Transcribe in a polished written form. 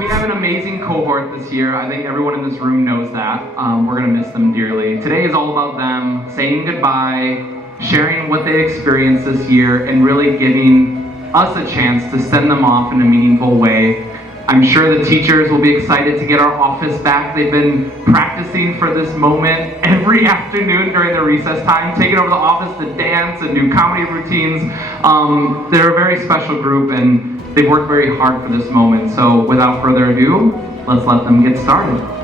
We have an amazing cohort this year. I think everyone in this room knows that. We're going to miss them dearly. Today is all about them saying goodbye, sharing what they experienced this year, and really giving us a chance to send them off in a meaningful way. I'm sure the teachers will be excited to get our office back. They've been practicing for this moment every afternoon during their recess time, taking over the office to dance and do comedy routines. They're a very special group and they've worked very hard for this moment. So without further ado, let's let them get started.